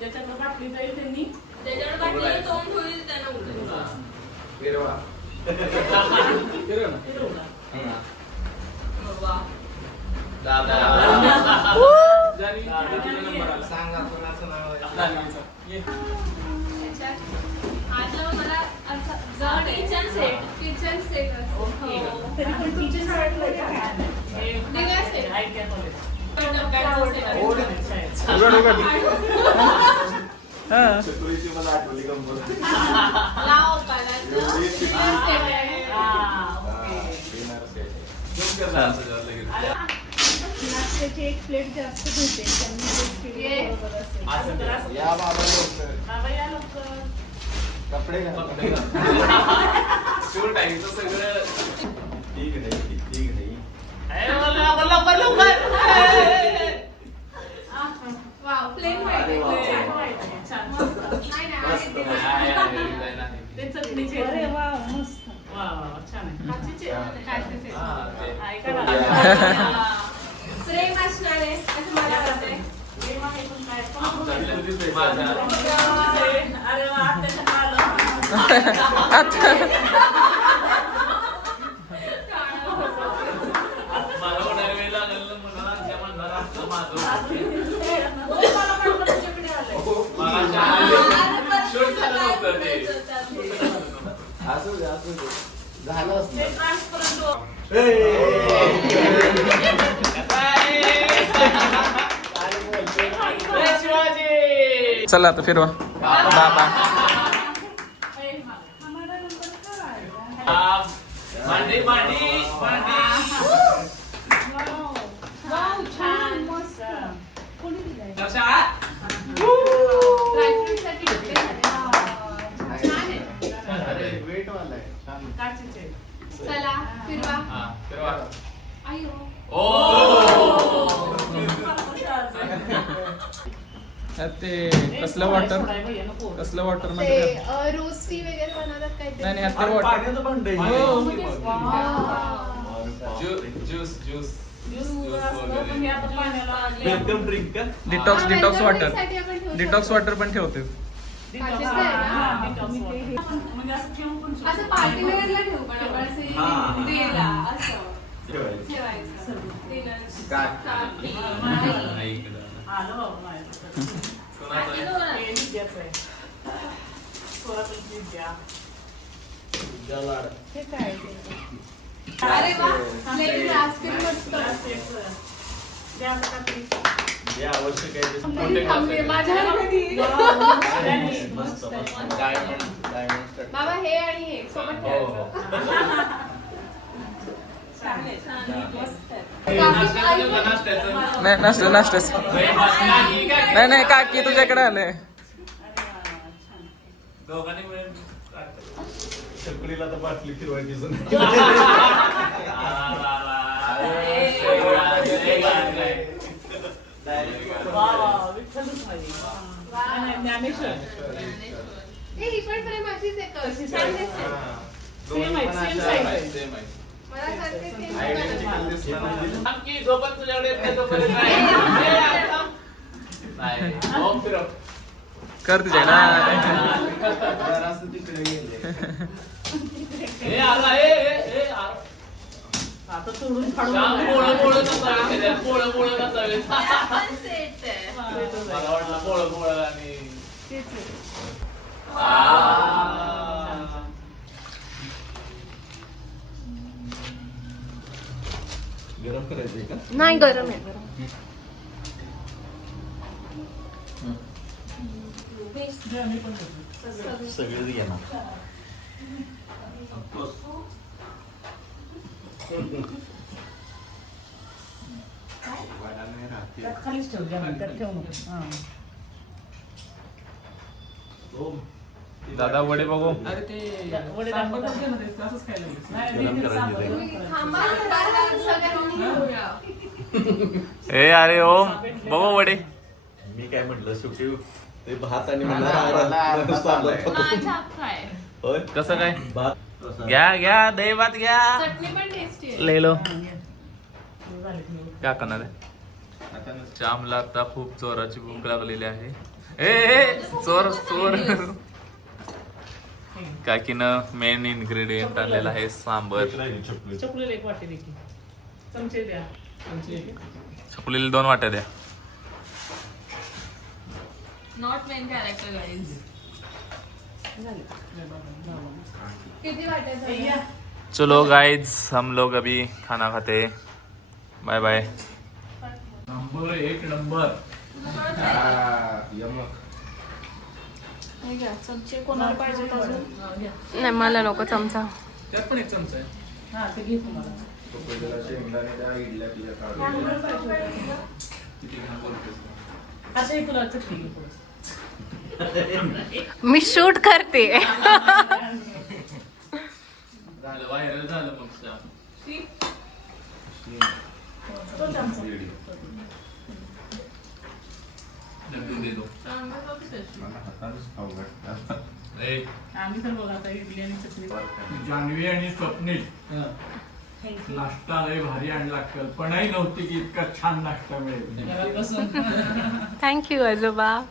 ज्याच्याकडे बाटली जाईल त्यांनी ज्याच्याकडे बाटलीला तोंड होईल त्यांना उघडायचं. फिरवा. वा. दादा. सांगा कोणाचं नाव आहे. आतलं मला असं किचन सेट ओके तरी पण तुमच्या शाळेतलं काय दिव्या सेट. आयडिया कॉलेज चकुलीची मला आठवली गंमत. लाव पाण्याचं एवढी सेट आहे. Dinner set. झूम कर जरा असं लगेच. नाश्त्याची एक प्लेट जास्त घेते त्यांनी असं या बाबा लवकर. बाबा या लवकर कपडे घाल. शिवून टाकायचं सगळं. ठीक नाही ठीक नाही. वाव प्लेन व्हाईट अरे वा. आहे. छान नाही मस्त. नाही ते चटणीचे अरे वा मस्त वा वा छान आहे काचेचे काचेचे सेट. ऐका ना प्रेम असणार आहे असं मला वाटतंय. प्रेम आहे पण काय माझा. अरे वा आत्याच्या आलं मला होणार वेळ लागेल ना म्हणून आमच्या म्हणणार असतं माझं. मला वाटलं तुझ्याकडे आलंय मला शूट झालं नव्हतं ते. असू दे असू दे. झालं ते असं. ट्रान्सपरंट चला आता फिरवा बाबा भांडी भांडी भांडी. छान मस्त कोणी दिलाय लक्षात. ड्रायफ्रूटसाठी डबे झाले. छान आहे. अरे वेट वाला आहे. छान. काचेचे चला फिरवा. हा, फिरवा. आयो. ओ. ते कसलं वॉटर कसलं वॉटर म्हणजे ते रोज टी वगैरे बनवतात काहीतरी. नाही नाही ते वॉटर पाण्याचं भांडं आहे. ज्यूस ज्यूस वेलकम ड्रिंक का? डिटॉक्स डिटॉक्स वॉटर साठी आपण ठेवू डिटॉक्स शकतो. वॉटर पण ठेवते म्हणजे असं ठेवून पण असं पार्टी वेअरला ठेवू पण आपण असे हा. डेला असं ठेवायचं. ठेवायचं. डिनर काय? काठी. आलं बाबा काठी दोन. हे विद्याचं आहे थोडासा विद्या हे काय अरे वा प्लेन ग्लास फिर मस्त. द्या आता कात्री. जे आवश्यक आहे ते. थांबे, थांबे. माझ्यावर कधी मस्त मस्त. डायमंड बाबा हे आणि हे सोबत ठेवायचं. चालेल मस्त आहे नाही नाश्ता नाश्ताच नाही नाही काकी तुझ्याकडे आले अरे वा छान दोघांनी मिळून चकुलीला तर बाटली फिरवायची वा वा विठ्ठलच नाही नाही, ज्ञानेश्वर हे ही पण फ्रेम अशीच आहे का? छान दिसते. सेम आहे सेम साईज आहे मला करते ते आयडेंटिकल दिसलं की जोपर्यंत तुझ्याकडे येत नाही तोपर्यंत नाही. नाही. ओम फिरव. कर तुझ्याकडे जरासं तिकडे गेले. हे आला हे आला. आता सोडून फाडून श्याम पोळं पोळं नसावे त्याच्यात. पोळं पोळं नसावे. पण सेट आहे. मला वाटलं पोळं पोळं आणि तेच आहे. गरम करायचंय का? नाही गरम आहे. मी पण करतो. सगळेच घ्या ना. वाढाने राहते. त्यात खालीच ठेव द्या त्यात ठेव नको हां ओम. दादा वडे बघू वडे दाखवतात का मध्ये असंच खायला लागेल. नाही गरम नाही, ते करायचे सांबार ते. गरम तुम्ही करायचे. थांबा सगळ्यांनी घेऊया. ए अरे ओम बघू वडे मी काय म्हटलं शेवटी ते भात आणि माझा हक्क आहे. होय कसं काय भात घ्या घ्या दही भात घ्या चटणी पण टेस्टी आहे. ले लो हां, घे. झाले की नाही? काय करणार आहे आता जामला आता खूप जोराची भूक लागलेली आहे ए चोर चोर. काकीनं मेन इन्ग्रेडियंट आणलेला आहे सांबर. चॉकलेट एक वाटी देखील चमचे द्या. चकुलीला 2 वाट्या द्या. Not main character guys. किती वाट्या झाल्या? चलो गाइज हम लोग अभी खाना खाते. Bye bye. Number 1 number. चमचे कोणाला पाहिजे अजून? नाही मला नको चमचा. त्यात पण एक चमचा आहे. हा ते घे तुम्हाला. असं एक तुला चटणी घे पुढं. मी शूट करते. झालं व्हायरल झालं मग त्या. तो चमचा. ढकलून देतो. ए, आम्ही तर बघा आता इडली आणि चटणी. जान्हवी आणि स्वप्नील हा. थँक्यू. नाश्ता लय भारी आणला. कल्पनाही नव्हती की इतका छान नाश्ता मिळेल. घरात बसून थँक्यू आजोबा.